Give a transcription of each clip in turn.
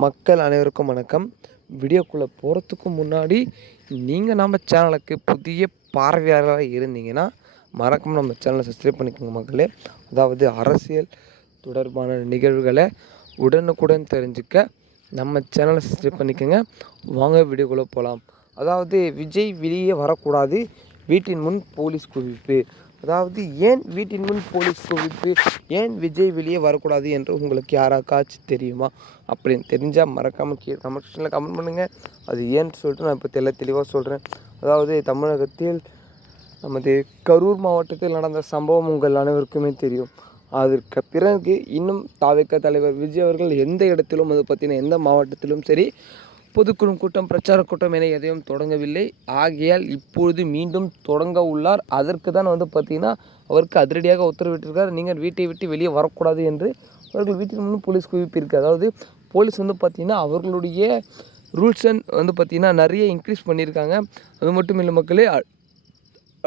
மக்கள் அனைவருக்கும் வணக்கம். வீடியோக்குள்ளே போகிறதுக்கு முன்னாடி நீங்கள் நம்ம சேனலுக்கு புதிய பார்வையாளராக இருந்தீங்கன்னா மறக்காம நம்ம சேனலை சப்ஸ்கிரைப் பண்ணிக்கோங்க மக்களே. அதாவது அரசியல் தொடர்பான நிகழ்வுகளை உடனுக்குடன் தெரிஞ்சுக்க நம்ம சேனலை சப்ஸ்கிரைப் பண்ணிக்கோங்க. வாங்க வீடியோக்குள்ளே போகலாம். அதாவது விஜய் வெளியே வரக்கூடாது, வீட்டின் முன் போலீஸ் குவிப்பு. அதாவது ஏன் வீட்டின் முன் போலீஸ் குவிப்பு, ஏன் விஜய் வெளியே வரக்கூடாது என்று உங்களுக்கு யாராக்காச்சும் தெரியுமா? அப்படின்னு தெரிஞ்சால் மறக்காமல் கமெண்ட் செக்ஷனில் கமெண்ட் பண்ணுங்கள். அது ஏன்னு சொல்லிட்டு நான் இப்போ தெளிவாக சொல்கிறேன். அதாவது தமிழகத்தில் நமது கரூர் மாவட்டத்தில் நடந்த சம்பவம் உங்கள் அனைவருக்குமே தெரியும். அதற்கு பிறகு இன்னும் தாவேக தலைவர் விஜய் அவர்கள் எந்த இடத்திலும் அதை பற்றின எந்த மாவட்டத்திலும் சரி பொதுக்குழு கூட்டம், பிரச்சார கூட்டம் என எதையும் தொடங்கவில்லை. ஆகையால் இப்பொழுது மீண்டும் தொடங்க உள்ளார். அதற்கு தான் பார்த்திங்கன்னா அவருக்கு அதிரடியாக உத்தரவிட்டிருக்கார், நீங்கள் வீட்டை விட்டு வெளியே வரக்கூடாது என்று. அவர்கள் வீட்டில் முன்னும் போலீஸ் குவிப்பிருக்கு. அதாவது போலீஸ் பார்த்திங்கன்னா அவர்களுடைய ரூல்ஸ் அண்ட் பார்த்திங்கன்னா நிறைய இன்க்ரீஸ் பண்ணியிருக்காங்க. அது மட்டும் இல்லை மக்களே,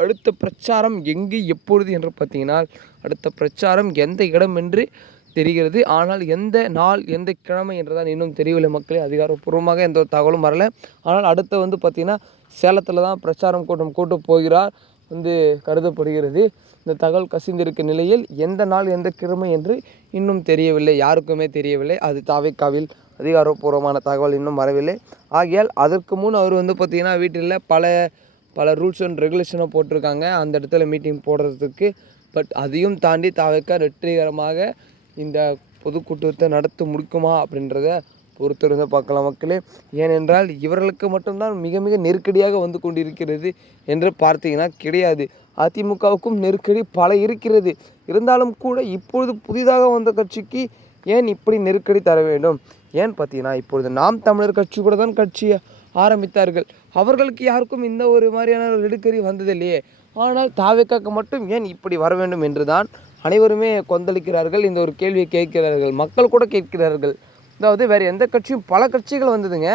அடுத்த பிரச்சாரம் எங்கு எப்பொழுது என்று பார்த்திங்கன்னா அடுத்த பிரச்சாரம் எந்த இடம் என்று தெரிகிறது. ஆனால் எந்த நாள் எந்த கிழமை என்றுதான் இன்னும் தெரியவில்லை மக்களே. அதிகாரப்பூர்வமாக எந்த ஒரு தகவலும் வரல. ஆனால் அடுத்து பார்த்திங்கன்னா சேலத்தில் தான் பிரச்சாரம் கூட்டம் கூட்டு போகிறார் கருதப்படுகிறது. இந்த தகவல் கசிந்திருக்க நிலையில் எந்த நாள் எந்த கிழமை என்று இன்னும் தெரியவில்லை, யாருக்குமே தெரியவில்லை. அது தாவேக்காவில் அதிகாரப்பூர்வமான தகவல் இன்னும் வரவில்லை. ஆகையால் அதற்கு முன் அவர் பார்த்திங்கன்னா வீட்டில் பல ரூல்ஸ் அண்ட் ரெகுலேஷனை போட்டிருக்காங்க அந்த இடத்துல மீட்டிங் போடுறதுக்கு. பட் அதையும் தாண்டி தாவேக்கா வெற்றிகரமாக இந்த பொதுக்கூட்டத்தை நடத்த முடிக்குமா அப்படின்றத பொறுத்திருந்து பார்க்கலாம் மக்களே. ஏனென்றால் இவர்களுக்கு மட்டும்தான் மிக மிக நெருக்கடியாக கொண்டிருக்கிறது என்று பார்த்தீங்கன்னா கிடையாது. அதிமுகவுக்கும் நெருக்கடி பல இருக்கிறது. இருந்தாலும் கூட இப்பொழுது புதிதாக வந்த கட்சிக்கு ஏன் இப்படி நெருக்கடி தர வேண்டும்? ஏன் பார்த்தீங்கன்னா இப்பொழுது நாம் தமிழர் கட்சி கூட தான் கட்சியை ஆரம்பித்தார்கள். அவர்களுக்கு யாருக்கும் இந்த ஒரு மாதிரியான நெருக்கடி வந்ததில்லையே. ஆனால் தாவேக்காக்கு மட்டும் ஏன் இப்படி வர வேண்டும் என்று தான் அனைவருமே கொந்தளிக்கிறார்கள். இந்த ஒரு கேள்வியை கேட்கிறார்கள், மக்கள் கூட கேட்கிறார்கள். அதாவது வேறு எந்த கட்சியும் பல கட்சிகள் வந்ததுங்க,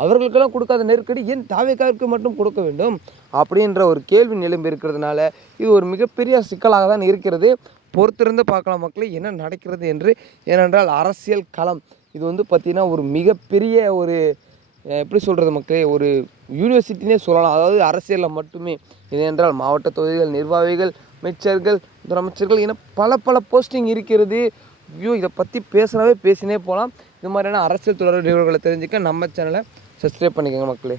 அவர்களுக்கெல்லாம் கொடுக்காத நெருக்கடி ஏன் தாவேக்காவுக்கு மட்டும் கொடுக்க வேண்டும் அப்படின்ற ஒரு கேள்வி நிலம்பி இருக்கிறதுனால இது ஒரு மிகப்பெரிய சிக்கலாக தான் இருக்கிறது. பொறுத்திருந்து பார்க்கலாம் மக்களே என்ன நடக்கிறது என்று. ஏனென்றால் அரசியல் களம் இது பார்த்திங்கன்னா ஒரு மிகப்பெரிய ஒரு எப்படி சொல்கிறது மக்களே, ஒரு யூனிவர்சிட்டினே சொல்லலாம். அதாவது அரசியலில் மட்டுமே. ஏனென்றால் மாவட்ட தொகுதிகள், நிர்வாகிகள், அமைச்சர்கள், முதலமைச்சர்கள் என பல போஸ்டிங் இருக்கிறது. இதை பற்றி பேசினே போகலாம். இது மாதிரியான அரசியல் தொடர் நிகழ்வுகளை தெரிஞ்சுக்க நம்ம சேனலை சப்ஸ்கிரைப் பண்ணிக்கோங்க மக்களே.